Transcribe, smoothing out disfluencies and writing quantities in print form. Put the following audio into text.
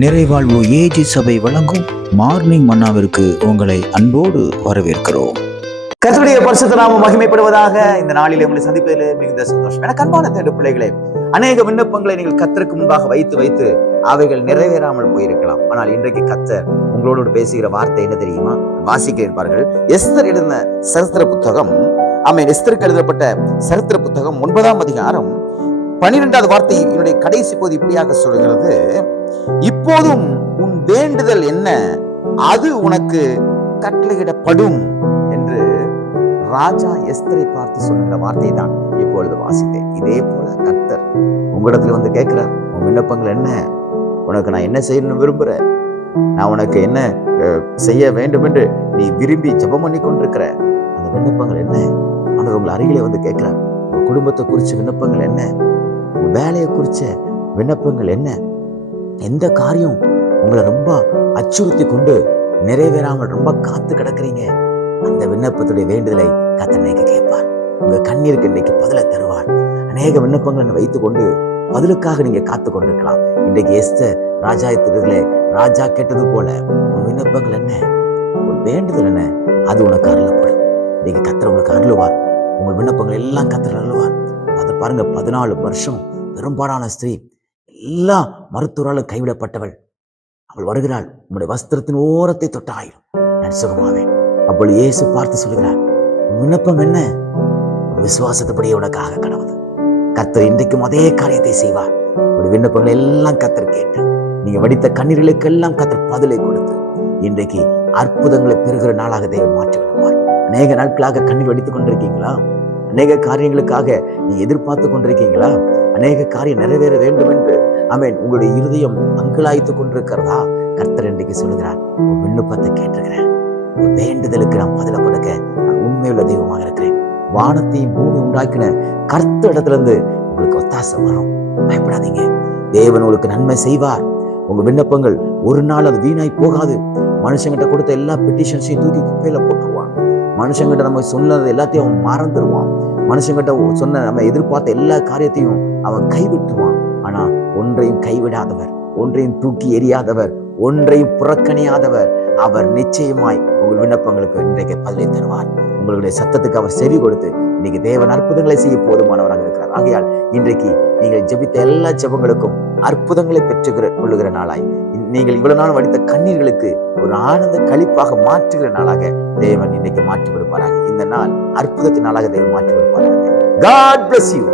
நிறைவாழ்வு AG சபை வழங்கும் morning மன்னாவிற்கு உங்களை அன்போடு வரவேற்கிறோம். கர்த்தருடைய பரிசுத்த நாமம் மகிமைப்படுவதாக. இந்த நாளில் உங்களை சந்திப்பதில் மிகுந்த சந்தோஷம். எனக்கு அன்பான தேடு பிள்ளைகளே, அநேக விண்ணப்பங்களை நீங்கள் கர்த்தருக்கு முன்பாக வைத்து அவைகள் நிறைவேறாமல் போயிருக்கலாம். ஆனால் இன்றைக்கு கர்த்தர் உங்களோடு பேசுகிற வார்த்தை என்ன தெரியுமா? வாசிக்க இருப்பார்கள். எஸ்தர் எழுதின சரித்திர புத்தகம், எஸ்தருக்கு எழுதப்பட்ட சரித்திர புத்தகம் 9ஆம் அதிகாரம் 12வது வார்த்தை என்னுடைய கடைசி பகுதி இப்படியாக சொல்கிறது: இப்போதும் உன் வேண்டுதல் என்ன, அது உனக்கு கட்டளையிடப்படும் என்று ராஜா எஸ்தரை பார்த்து சொல்லுகிற வார்த்தை தான் இப்பொழுது வாசித்தேன். இதே போல கர்த்தர் உங்களிடத்துல வந்து கேட்கிறார், உன் விண்ணப்பங்கள் என்ன, உனக்கு நான் என்ன செய்யணும்னு விரும்புறேன், நான் உனக்கு என்ன செய்ய வேண்டும் என்று நீ விரும்பி ஜெபம் பண்ணி கொண்டிருக்கிற அந்த விண்ணப்பங்கள் என்ன? ஆனால் உங்களை அருகிலே வந்து கேட்கிறார், உங்க குடும்பத்தை குறிச்ச விண்ணப்பங்கள் என்ன, உங்க வேலையை குறிச்ச விண்ணப்பங்கள் என்ன, எந்த காரியம் உங்களை ரொம்ப அச்சுறுத்தி கொண்டு நிறைவேறாமல் ரொம்ப காத்து கிடக்குறீங்க, அந்த விண்ணப்பத்துடைய வேண்டுதலை கர்த்தர் இன்னைக்கு கேட்பார். உங்க கண்ணீருக்கு இன்னைக்கு பதிலை தருவார். அநேக விண்ணப்பங்களை வைத்துக் கொண்டு பதிலுக்காக நீங்க காத்து கொண்டிருக்கலாம். இன்றைக்கு எஸ்தர் ராஜாத்திலே ராஜா கேட்டது போல உன் விண்ணப்பங்கள் என்ன, உன் வேண்டுதல் என்ன, அது உனக்கு அருளப்படும். இன்னைக்கு கர்த்தர் உங்களுக்கு அருளுவார். உங்கள் விண்ணப்பங்கள் எல்லாம் கர்த்தர் அருளுவார். அதை பாருங்க, 14 வருஷம் பெரும்பாலான ஸ்திரீ, எல்லா மருத்துவராலும் கைவிடப்பட்டவள், அவள் வருகிறாள், உன்னுடைய வஸ்திரத்தின் ஓரத்தை தொட்டாயிரும், நான் சுகமாவேன். அப்பொழுது இயேசு பார்த்து சொல்கிறார், விண்ணப்பம் என்ன, விசுவாசத்தபடியே உனக்காக கடவுது. கர்த்தர் இன்றைக்கும் அதே காரியத்தை செய்வார். உங்களுடைய விண்ணப்பங்களை எல்லாம் கர்த்தர் கேட்டு, நீங்க வடித்த கண்ணீர்களுக்கெல்லாம் கர்த்தர் பதிலை கொடுத்து இன்றைக்கு அற்புதங்களை பெறுகிற நாளாக தேவன் மாற்றி விடுவார். அநேக நாட்களாக கண்ணீர் வடித்துக் கொண்டிருக்கீங்களா? அநேக காரியங்களுக்காக நீங்க எதிர்பார்த்து கொண்டிருக்கீங்களா? அநேக காரியம் நிறைவேற வேண்டும் என்று உங்களுடைய இருதயம் அங்கலாய்த்துக் கொண்டிருக்கிறதா? கர்த்தர் இன்றைக்கு சொல்லுகிறார், உன் விண்ணப்பத்தை கேட்டிருக்கிறேன், உன் வேண்டுதலுக்கு நான் பதில கொடுக்க நான் உண்மையுள்ள தெய்வமாக இருக்கிறேன். வானத்தையும் பூமி உண்டாக்கின கர்த்தர் இடத்துல இருந்து உங்களுக்கு ஒத்தாசை வரும். பயப்படாதீங்க, தேவன் உங்களுக்கு நன்மை செய்வார். உங்க விண்ணப்பங்கள் ஒரு நாள் அது வீணாய் போகாது. மனுஷங்கிட்ட கொடுத்த எல்லா பெட்டிஷன்ஸையும் தூக்கி குப்பையில போட்டுருவான். மனுஷங்கிட்ட நம்ம சொன்னது எல்லாத்தையும் அவன் மறந்துடுவான். மனுஷங்கிட்ட சொன்ன நம்ம எதிர்பார்த்த எல்லா காரியத்தையும் அவன் கைவிட்டுருவான். ஆனா ஒன்றையும் கைவிடாதவர், ஒன்றையும் தூக்கி எறியாதவர், ஒன்றையும் புறக்கணியாதவர், அவர் நிச்சயமாய் உங்கள் விண்ணப்பங்களுக்கு இன்றைக்கு பதிலை தருவார். உங்களுடைய சத்தத்துக்கு அவர் செவி கொடுத்து இன்னைக்கு தேவன் அற்புதங்களை செய்ய போதுமானவராக இருக்கிறார். ஆகையால் இன்றைக்கு நீங்கள் ஜெபித்த எல்லா ஜெபங்களுக்கும் அற்புதங்களை பெற்றுகிற கொள்ளுகிற நாளாய், நீங்கள் இவ்வளவு நாள் வடித்த கண்ணீர்களுக்கு ஒரு ஆனந்த களிப்பாக மாற்றுகிற நாளாக தேவன் இன்னைக்கு மாற்றி கொடுப்பாராக. இந்த நாள் அற்புதத்தின் நாளாக தேவன் மாற்றி கொடுப்பாராக. God bless you.